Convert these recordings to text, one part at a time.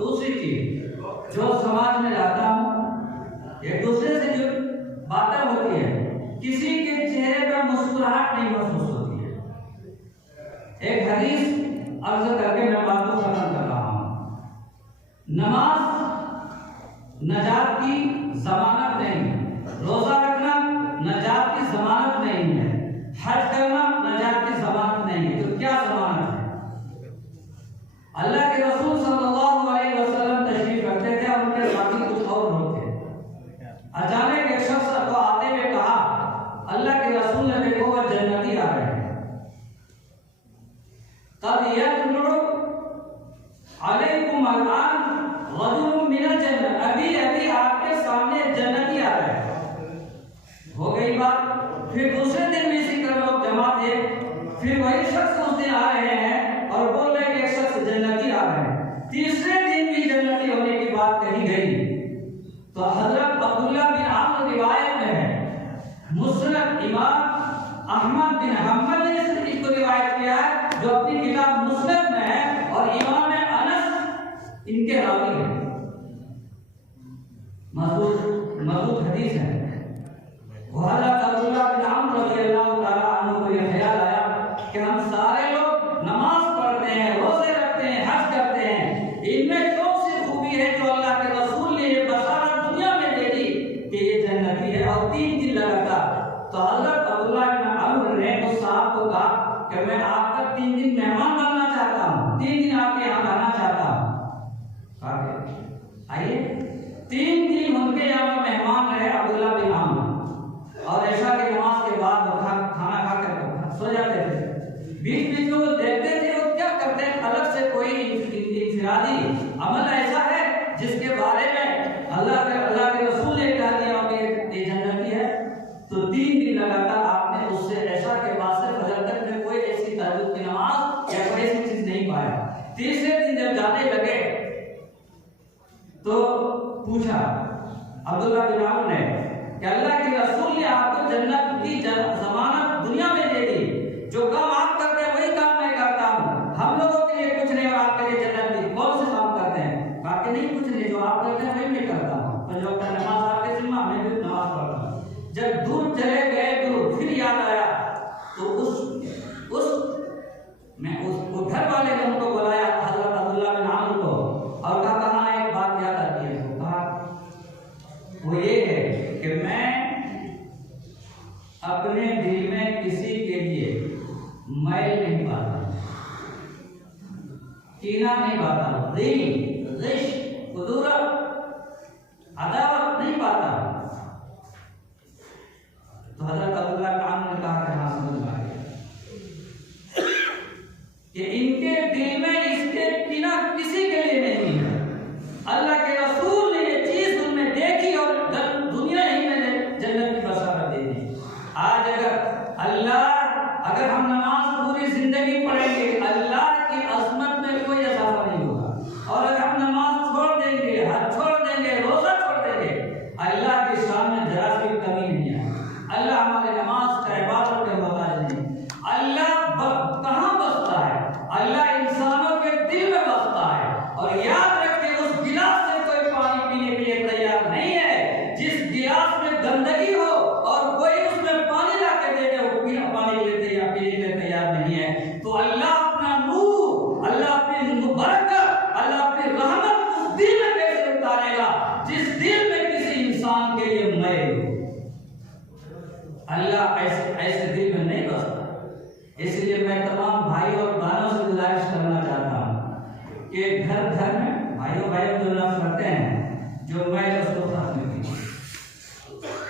दूसरी चीज, जो समाज में रहता हूँ, एक दूसरे से जो बातें होती है, किसी के चेहरे पर मुस्कुराहट नहीं महसूस होती है। एक हदीस अर्ज करके मैं बात को खत्म कर रहा हूँ। नमाज नजात की जमानत नहीं है, रोजा रखना नजात की जमानत नहीं है, हज करना नजात की जमानत नहीं है। तो क्या जमानत है? अल्लाह के रसूल सल्लल्लाहु अलैहि वसल्लम तशरीफ रखते थे और उनके साथी कुछ और लोग थे। अचानक एक शख्स को आते हुए कहा, अल्लाह के रसूल ने देखो वह जन्नती आ रहे हैं। तब यतलु अलैकुम अल-आन रजुलुम मिनल जन्नत, अभी अभी आपके सामने जन्नती आ रहे हैं। हो गई बात। फिर दूसरे दिन भी इसी तरह लोग जमा थे, फिर वही शख्स उस दिन आ रहे हैं और बोल रहे हैं कि एक शख्स जन्नती आ रहे हैं। तीसरे दिन भी जन्नती होने की बात कही गई। तो हजरत अब्दुल्ला बिन आमर रिवायत में है, मुस्नद इमाम अहमद बिन हम्बल ने इसको रिवायत किया है, जो अपनी किताब मुस्नद में है, और इमाम अनस इनके रावी हैं। मजबूत हदीस है। हजरत अब्दुल्ला बिन आमर रज़ियल्लाहु ताला अन्हु को यह ख्याल आया कि हम सारे लोग नमाज पढ़ते हैं, रोजे रखते हैं, हज करते हैं, इनमें कौन सी खूबी है जो अल्लाह के रसूल ने ये बशारत दुनिया में दे दी कि ये जन्नती है, और 3 दिन लगातार। तो हजरत अब्दुल्ला बिन आमर ने उस साहब को कहा कि मैं आपका 3 दिन मेहमान बनना चाहता हूँ, 3 दिन आपके यहाँ रहना चाहता हूँ। आइए 3 दिन उनके यहाँ मेहमान रहे अब्दुल्ला बिन आमर, और ऐशा की नमाज के बाद वो खाना खाकर सो जाते थे। बीच बीच में वो देखते थे वो क्या करते हैं, अलग से कोई इंफिरादी अमल ऐसा है जिसके बारे में अल्लाह के रसूल ने कहा दिया कि ये जन्नती है। तो 3 दिन लगातार आपने उससे ऐशा के बाद से फजर तक में कोई ऐसी तहज्जुद की नमाज या कोई ऐसी चीज नहीं पाया। तीसरे दिन जब जाने लगे तो पूछा अब्दुल्ला बिन आमर ने कि अल्लाह के रसूल ने आपको जन्नत की जमानत दुनिया में दे दी, जो काम आप करते हैं वही काम मैं करता हूँ, हम लोगों के लिए कुछ नहीं और आपके लिए जन्नत दी। कौन से काम करते हैं? बाकी नहीं कुछ नहीं, जो आप करते हैं वही मैं करता हूँ। तो जो नमाज आपके जिम्मा, मैं भी नमाज पढ़ता हूँ। जब दूर चले गए तो फिर याद आया, तो उस घर वाले ने उनको बुलाया हजरत अब्दुल्ला बिन आमर को, और कहा एक बात याद आती है। वो ये है कि मैं अपने दिल में किसी के लिए मैल नहीं पाता, कीना नहीं पाता, रिश्क, कुदूरत, अदावत नहीं पाता। तो हजरत अब्दुल्ला बिन आमर ने कहा कि हाँ समझ में आ गया कि इनके दिल में इसके कीना किसी के लिए नहीं है। अल्लाह के रसूल ने ये चीज उनमें देखी और दुनिया ही में जन्नत की बशारत दे दी। आज अगर हम नमाज पूरी जिंदगी पढ़ेंगे, अल्लाह की अजमत में कोई इजाफा नहीं होगा। और अगर हम नमाज छोड़ देंगे, हज छोड़ देंगे, रोजा छोड़ देंगे, अल्लाह की शान में जरा सी कमी नहीं है। अल्लाह हमारे नमाज का इबादत का मोहताज नहीं। अल्लाह कहाँ बसता है? अल्लाह इंसानों के दिल में बसता है। और याद रखिए, उस गिलास से कोई पानी पीने के लिए तैयार नहीं है। जिस गिलास में गंदगी हो और कोई उसमें पानी ला के दे दे, वो पानी के लिए पीने के लिए तैयार नहीं है। तो अल्लाह अपना नूर, अल्लाह अपनी बरकत, अल्लाह अपनी रहमत उस दिल में कैसे उतारेगा जिस दिल में किसी इंसान के लिए मैल हो। अल्लाह ऐसे दिल में नहीं बसता। इसलिए मैं तमाम भाई और बहनों से गुजारिश करना चाहता हूँ कि घर घर में भाइयों जो नफ्स रखते हैं, जो मैल उसको खत्म कीजिए।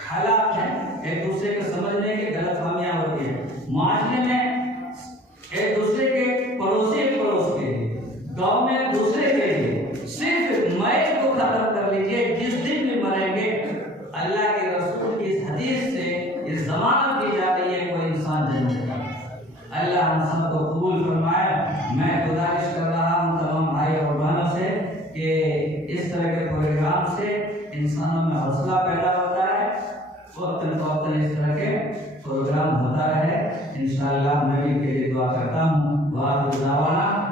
हालात हैं एक दूसरे के समझने की गलतफहमियां होती है। माशरे में एक दूसरे के पड़ोस के, गांव में दूसरे के लिए सिर्फ मैल को खत्म कर लीजिए। जिस दिन भी मरेंगे, अल्लाह के रसूल की इस हदीस से इस जमानत दी जा रही है कोई इंसान जन्नत का। अल्लाह हम सबको कबूल फरमाए। मैं गुजारिश कर रहा हूँ तमाम भाई और बहनों से कि इस तरह के प्रोग्राम से इंसानों में हौसला पैदा होता है। वक्तन इस तरह के प्रोग्राम होता रहे। इंशाअल्लाह मैं भी के लिए दुआ करता हूँ। वाह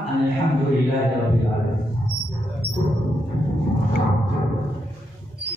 अल्हम्दुलिल्लाह रब्बिल आलमीन।